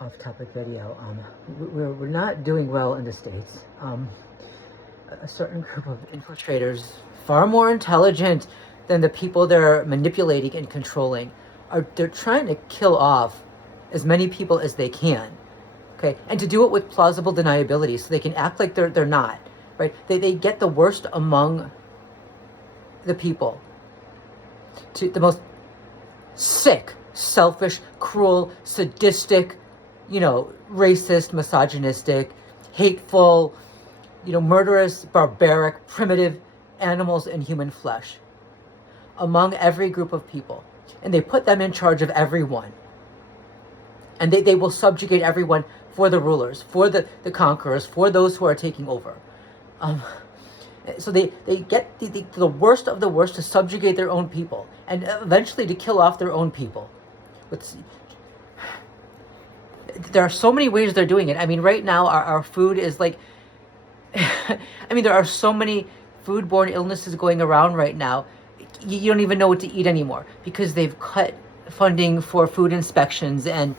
off-topic video. We're not doing well in the States. A certain group of infiltrators, far more intelligent than the people they're manipulating and controlling, they're trying to kill off as many people as they can. Okay, and to do it with plausible deniability, so they can act like they're not. Right? They get the worst among the people, to the most sick, selfish, cruel, sadistic, racist, misogynistic, hateful, murderous, barbaric, primitive animals in human flesh among every group of people. And they put them in charge of everyone. And they will subjugate everyone for the rulers, for the conquerors, for those who are taking over. So they get the worst of the worst to subjugate their own people and eventually to kill off their own people. There are so many ways they're doing it. I mean, right now our food is like, there are so many foodborne illnesses going around right now. You don't even know what to eat anymore because they've cut funding for food inspections, and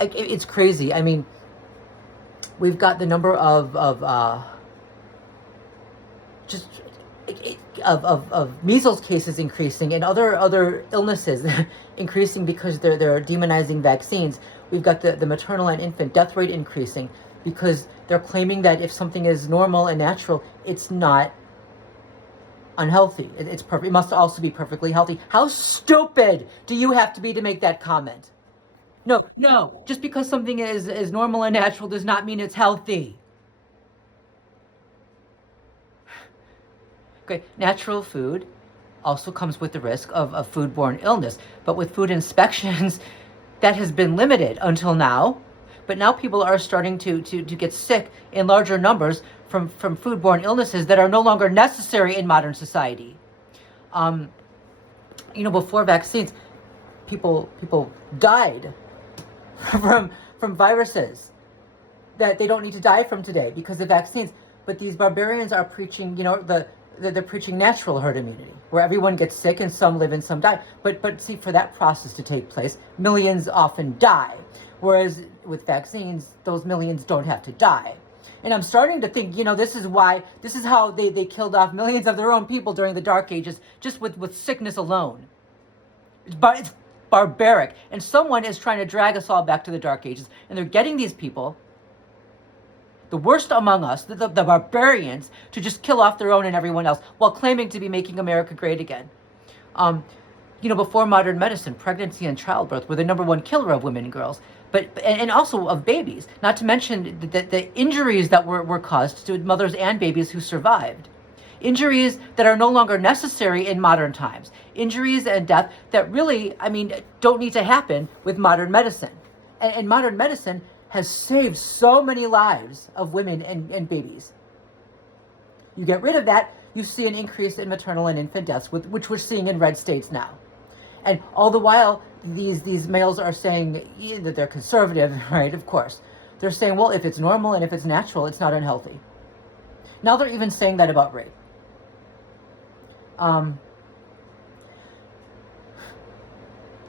it's crazy. I mean, we've got the number of measles cases increasing and other illnesses increasing because they're demonizing vaccines. We've got the maternal and infant death rate increasing because they're claiming that if something is normal and natural, it's not unhealthy. It's perfect. It must also be perfectly healthy. How stupid do you have to be to make that comment? No. Just because something is normal and natural does not mean it's healthy. Okay, natural food also comes with the risk of foodborne illness, but with food inspections, that has been limited until now. But now people are starting to get sick in larger numbers from foodborne illnesses that are no longer necessary in modern society. Before vaccines, people died from viruses that they don't need to die from today because of vaccines. But these barbarians are preaching, they're preaching natural herd immunity, where everyone gets sick and some live and some die. But see, for that process to take place, millions often die. Whereas with vaccines, those millions don't have to die. And I'm starting to think, this is how they killed off millions of their own people during the Dark Ages, just with sickness alone. It's barbaric. And someone is trying to drag us all back to the Dark Ages. And they're getting these people, the worst among us, the barbarians, to just kill off their own and everyone else while claiming to be making America great again. Before modern medicine, pregnancy and childbirth were the number one killer of women and girls, and also of babies, not to mention the injuries that were caused to mothers and babies who survived. Injuries that are no longer necessary in modern times. Injuries and death that really, don't need to happen with modern medicine. And modern medicine has saved so many lives of women and babies. You get rid of that, you see an increase in maternal and infant deaths, which we're seeing in red states now. And all the while, these males are saying that they're conservative, right? Of course. They're saying, well, if it's normal and if it's natural, it's not unhealthy. Now they're even saying that about rape.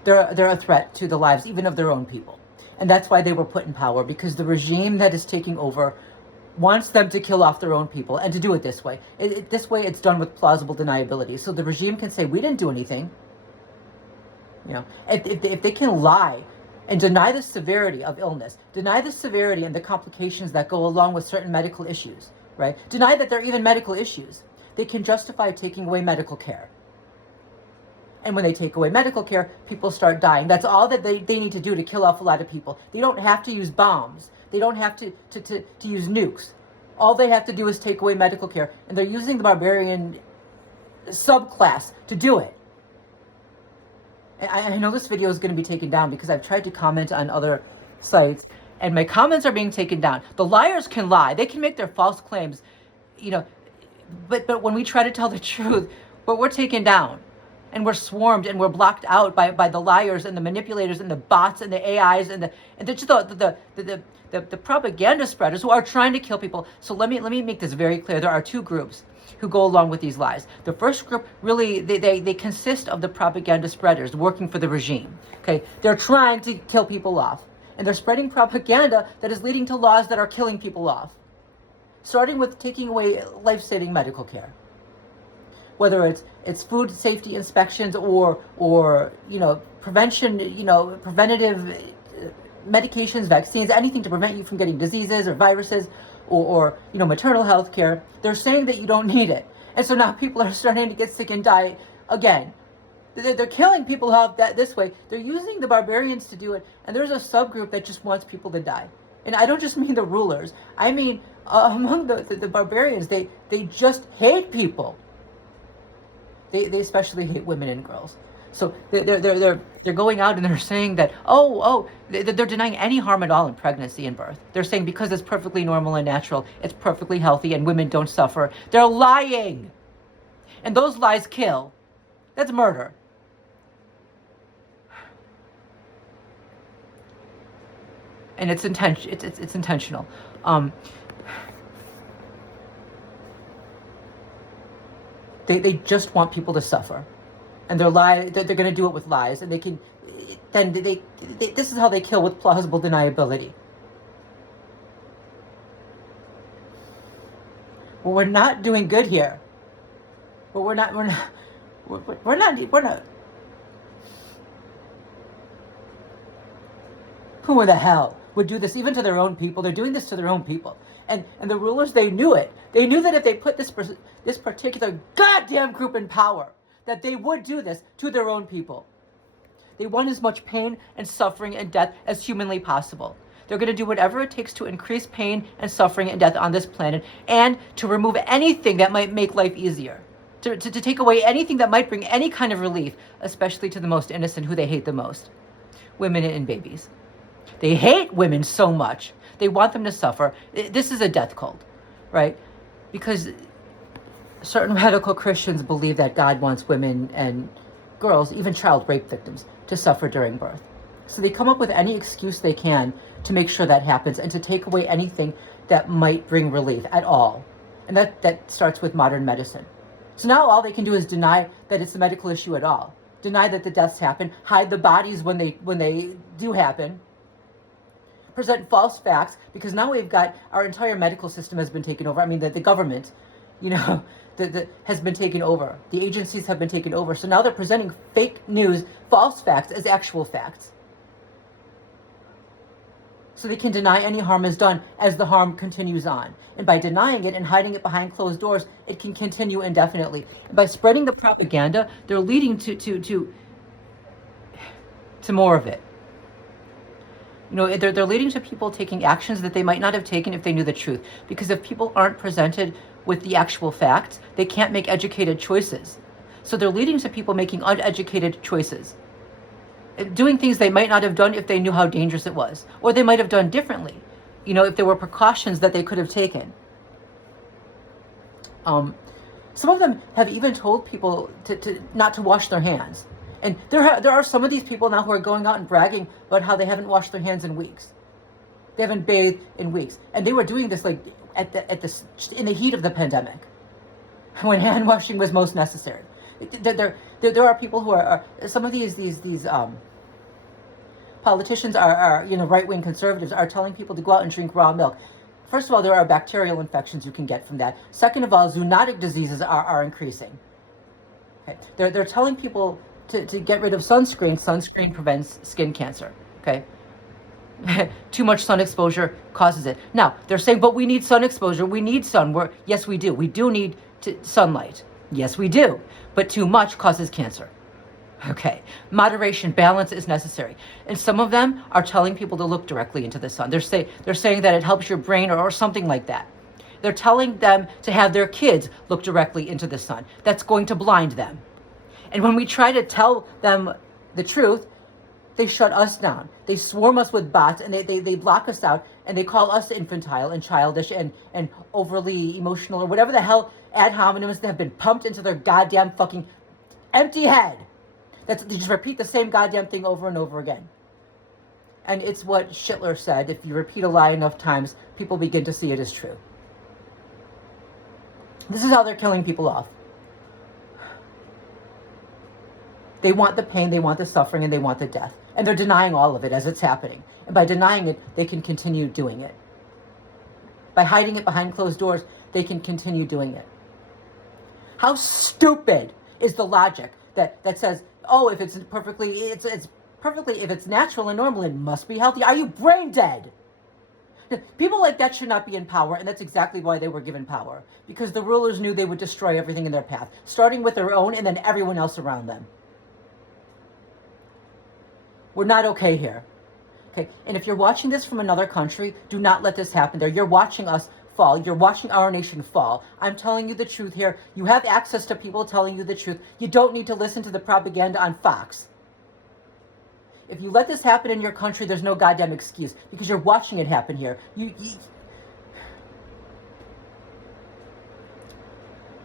They're a threat to the lives even of their own people. And that's why they were put in power, because the regime that is taking over wants them to kill off their own people, and to do it this way. This way it's done with plausible deniability. So the regime can say, we didn't do anything. If they can lie and deny the severity of illness, deny the severity and the complications that go along with certain medical issues, right? Deny that there are even medical issues. They can justify taking away medical care. And when they take away medical care, people start dying. That's all that they need to do to kill off a lot of people. They don't have to use bombs. They don't have to use nukes. All they have to do is take away medical care. And they're using the barbarian subclass to do it. I know this video is going to be taken down because I've tried to comment on other sites and my comments are being taken down. The liars can lie. They can make their false claims, but when we try to tell the truth, we're taken down. And we're swarmed and we're blocked out by the liars and the manipulators and the bots and the AIs and the propaganda spreaders who are trying to kill people. So let me make this very clear. There are two groups who go along with these lies. The first group, really, they consist of the propaganda spreaders working for the regime. Okay, they're trying to kill people off. And they're spreading propaganda that is leading to laws that are killing people off. Starting with taking away life-saving medical care. Whether it's food safety inspections or prevention, preventative medications, vaccines, anything to prevent you from getting diseases or viruses or maternal health care. They're saying that you don't need it. And so now people are starting to get sick and die again. They're killing people off this way. They're using the barbarians to do it. And there's a subgroup that just wants people to die. And I don't just mean the rulers. I mean, among the barbarians, they just hate people. They especially hate women and girls. So they're going out and they're saying that, they're denying any harm at all in pregnancy and birth. They're saying because it's perfectly normal and natural, it's perfectly healthy and women don't suffer. They're lying. And those lies kill. That's murder. And it's intentional. They just want people to suffer, and they're going to do it with lies, and this is how they kill, with plausible deniability. Well, we're not doing good here. But we're not. Who the hell would do this even to their own people? They're doing this to their own people. And the rulers, they knew it. They knew that if they put this particular goddamn group in power, that they would do this to their own people. They want as much pain and suffering and death as humanly possible. They're going to do whatever it takes to increase pain and suffering and death on this planet, and to remove anything that might make life easier. To take away anything that might bring any kind of relief, especially to the most innocent, who they hate the most. Women and babies. They hate women so much. They want them to suffer. This is a death cult, right? Because certain radical Christians believe that God wants women and girls, even child rape victims, to suffer during birth. So they come up with any excuse they can to make sure that happens, and to take away anything that might bring relief at all. And that starts with modern medicine. So now all they can do is deny that it's a medical issue at all. Deny that the deaths happen, hide the bodies when they do happen, present false facts, because now we've got, our entire medical system has been taken over. I mean, the government, has been taken over. The agencies have been taken over. So now they're presenting fake news, false facts as actual facts. So they can deny any harm is done as the harm continues on. And by denying it and hiding it behind closed doors, it can continue indefinitely. And by spreading the propaganda, they're leading to more of it. They're leading to people taking actions that they might not have taken if they knew the truth. Because if people aren't presented with the actual facts, they can't make educated choices. So they're leading to people making uneducated choices. Doing things they might not have done if they knew how dangerous it was. Or they might have done differently, if there were precautions that they could have taken. Some of them have even told people to not to wash their hands. And there are some of these people now who are going out and bragging about how they haven't washed their hands in weeks. They haven't bathed in weeks. And they were doing this in the heat of the pandemic, when hand washing was most necessary. There are people who are some of these politicians are right-wing conservatives are telling people to go out and drink raw milk. First of all, there are bacterial infections you can get from that. Second of all, zoonotic diseases are increasing. Okay. They're telling people to get rid of sunscreen. Sunscreen prevents skin cancer. Okay. Too much sun exposure causes it. Now, they're saying, but we need sun exposure. We need sun. Yes, we do. We do need sunlight. Yes, we do. But too much causes cancer. Okay. Moderation, balance is necessary. And some of them are telling people to look directly into the sun. They're saying that it helps your brain or something like that. They're telling them to have their kids look directly into the sun. That's going to blind them. And when we try to tell them the truth, they shut us down. They swarm us with bots, and they block us out, and they call us infantile and childish and overly emotional, or whatever the hell ad hominems that have been pumped into their goddamn fucking empty head. They just repeat the same goddamn thing over and over again. And it's what Schindler said: if you repeat a lie enough times, people begin to see it as true. This is how they're killing people off. They want the pain, they want the suffering, and they want the death. And they're denying all of it as it's happening. And by denying it, they can continue doing it. By hiding it behind closed doors, they can continue doing it. How stupid is the logic that says, oh, if it's perfectly, if it's natural and normal, it must be healthy. Are you brain dead? People like that should not be in power, and that's exactly why they were given power. Because the rulers knew they would destroy everything in their path, starting with their own and then everyone else around them. We're not okay here. Okay, and if you're watching this from another country, do not let this happen there. You're watching us fall. You're watching our nation fall. I'm telling you the truth here. You have access to people telling you the truth. You don't need to listen to the propaganda on Fox. If you let this happen in your country, there's no goddamn excuse, because you're watching it happen here.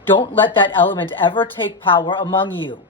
Don't let that element ever take power among you.